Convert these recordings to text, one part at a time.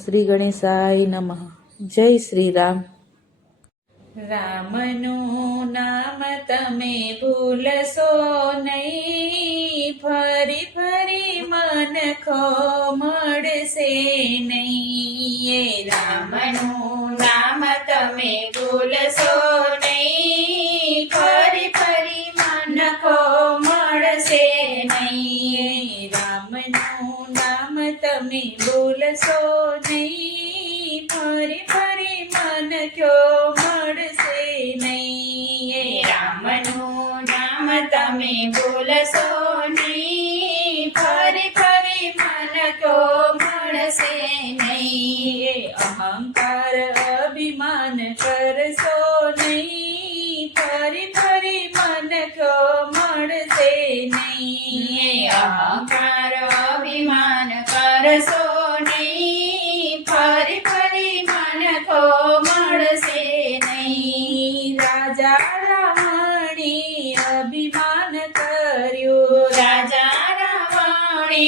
શ્રી ગણેશાય નમઃ. જય શ્રી રામ. રામનું નામ તમે ભૂલશો નહીં, ફરી ફરી મન ખો મળશે નહીં. રામનું નામ તમે ભૂલશો નહીં, ફરી ફરી મન ખો મળશે નહીં. રામનું નામ તમે ભૂલશો નહીં, ફરી ફરી મન ક્યો મળશે નહીં. રામનું નામ તમે ભૂલશો નહીં, ફરી ફરી મન ક્યો મળશે નહીં. અહંકાર અભિમાન કરશો નહીં, ફરી ફરી મન ક્યો મળશે નહીં. અહંકાર અભિમાન કરશો નહીં, ફરી ફરી મન ક્યો મળશે નહીં. રાજા રાવણે અભિમાન કર્યું, રાજા રાવણે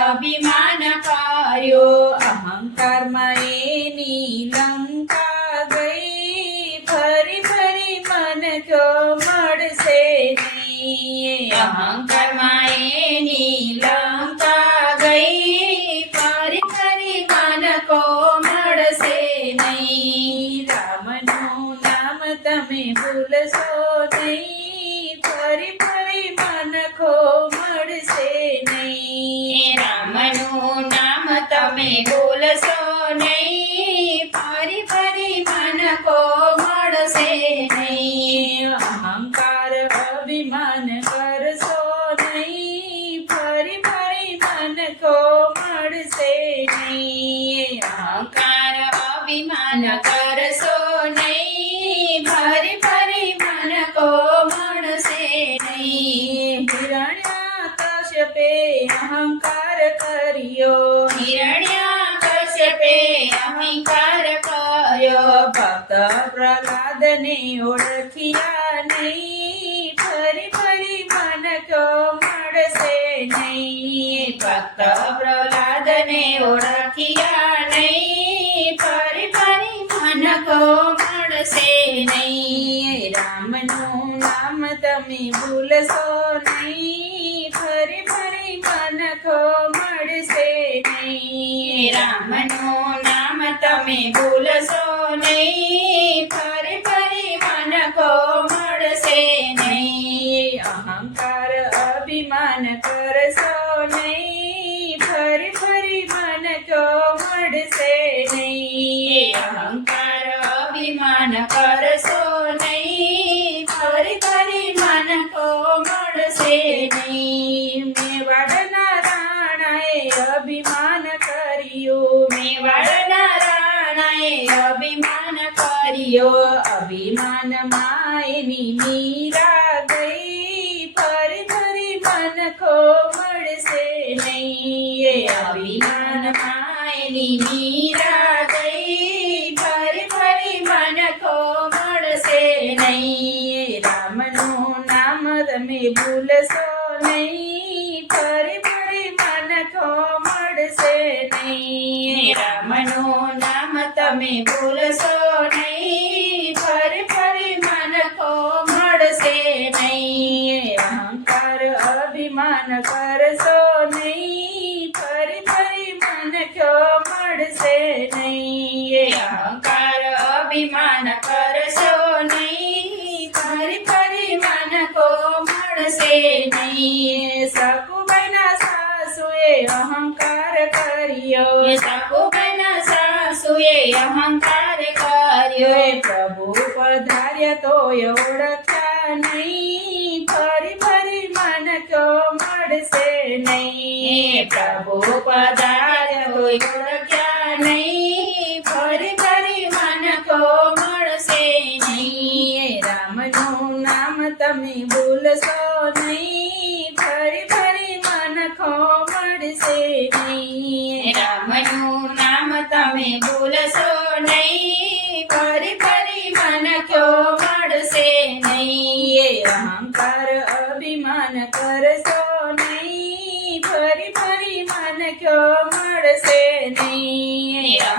અભિમાન કર્યું. અહંકારમાં એની લંકા ગઈ, ફરી ફરી મન ક્યો મળશે નહીં. અહંકારમાં એની લંકા ગઈ, ફરી ફરી મન ક્યો મળશે નહીં. રામનું નામ તમે ભૂલશો નહીં, ફરી ફરી મન ક્યો મળશે નહીં. રામનું નામ તમે ભૂલશો નહીં, ફરી ફરી મન ક્યો મળશે નહીં. અહંકાર અભિમાન કરશો નહીં, ફરી ફરી મન ક્યો મળશે નહીં. અહંકાર અભિમાન કરશો નહીં, ફરી ફરી મન ક્યો મળશે નહીં. હિરણ્યકશ્યપે અહંકાર કર્યો, હિરણ્યકશ્યપે અહંકાર કર્યો. ભક્ત પ્રહલાદને ઓળખ્યા નહીં, ફરી ફરી મન ક્યો મળશે નહીં. ભક્ત પ્રહલાદને ઓળખ્યા નહીં, ફરી ફરી મન ક્યો મળશે નહીં. રામનું નામ તમે ભૂલશો નહીં, ફરી ફરી મન ક્યો મળશે નહીં. રામનું નામ તમે ભૂલશો નહીં, ફરી ફરી મન ક્યો મળશે નહીં. અહંકાર અભિમાન કરશો નહીં, ફરી ફરી મન ક્યો મળશે નહીં. અહંકાર અભિમાન કરશો નહીં, ફરી ફરી મન ક્યો મળશે નહીં. મેવાડના રાણાએ અભિમાન કર્યું, મેવાડના રાણાએ અભિમાન કર્યું. અભિમાનમાં એની મીરા ગઈ, ફરી ફરી મન ક્યો મળશે નહીં. અભિમાનમાં એની મીરા ગઈ, ફરી ફરી મન ક્યો મળશે નહીં. રામનું નામ તમે ભૂલશો નહીં, ફરી ફરી મન ક્યો મળશે નહીં. રામનું નામ તમે ભૂલશો નહીં, ફરી ફરી મન ક્યો મળશે નહીં. અહંકાર અભિમાન કરશો નહીં, ફરી ફરી મન ક્યો મળશે નહીં. અહંકાર અભિમાન કરશો નહીં, ફરી ફરી મન ક્યો મળશે નહીં. સકુબાઈના સાસુએ અહંકાર કર્યો, સકુબાઈના સાસુએ અહંકાર કર્યો. પ્રભુ પધાર્યા તોય ઓળખ્યા નહીં, ફરી ફરી મન ક્યો મળશે નહીં. પ્રભુ પધાર્યા તોય ઓળખ્યા નહીં, ફરી ફરી મન ક્યો મળશે નહીં. રામનું નામ તમે ભૂલશો નહીં, ફરી ફરી મન ક્યો મળશે નહીં. રામનું નામ તમે ભૂલશો નહીં, ફરી ફરી મન ક્યો મળશે નહીં. અહંકાર અભિમાન કરશો નહીં, ફરી ફરી મન ક્યો મળશે નહીં.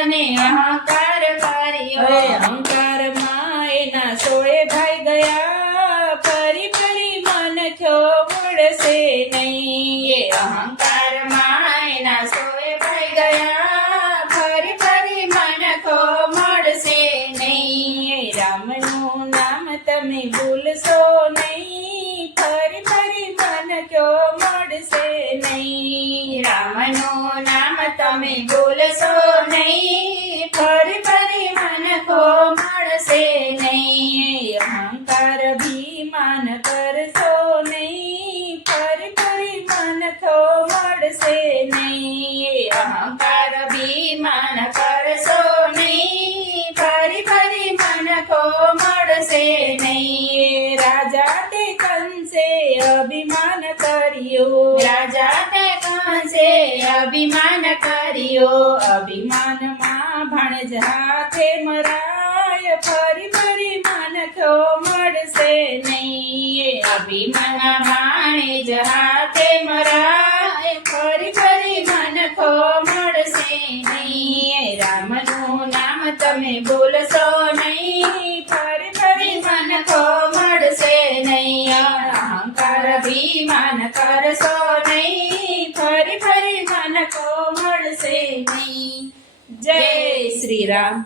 મને અહંકાર કર્યો હવે અહંકારમાં એના સોળે ભાઈ ગયા ફરી ફરી મન થયો મળશે નહીં એ અહંકારમાં એના સોએ ભાઈ ગયા ફરી ફરી મનખો મળશે નહીં રામનું નામ તમે ભૂલશો નહીં ફરી ફરી મન કયો મળશે નહીં રામનું નામ તમે ભૂલશો નહીં ફરી ફરી મનખો મળશે નહીં અહંકાર અભિમાન કરશો નહીં ફરી ફરી મન થો મળશે નહીં અહંકાર અભિમાન કરશો નહીં ફરી ફરી મનખો મળશે નહીં રાજા તે કંસે અભિમાન કર્યું રાજા તે કંસે અભિમાન કર્યો અભિમાનમાં ભાણેજ હાથે મરાય ફરી ફરી મન થો મળશે નહીં અભિમાન માણે જ હાથે મરાય ફરી ફરી મનખો મળશે નહીં રામનું નામ તમે ભૂલશો નહીં ફરી ફરી મનખો મળશે નહીં અહંકાર અભિમાન કરશો નહીં ફરી ફરી મનખો મળશે નહીં જય શ્રી રામ.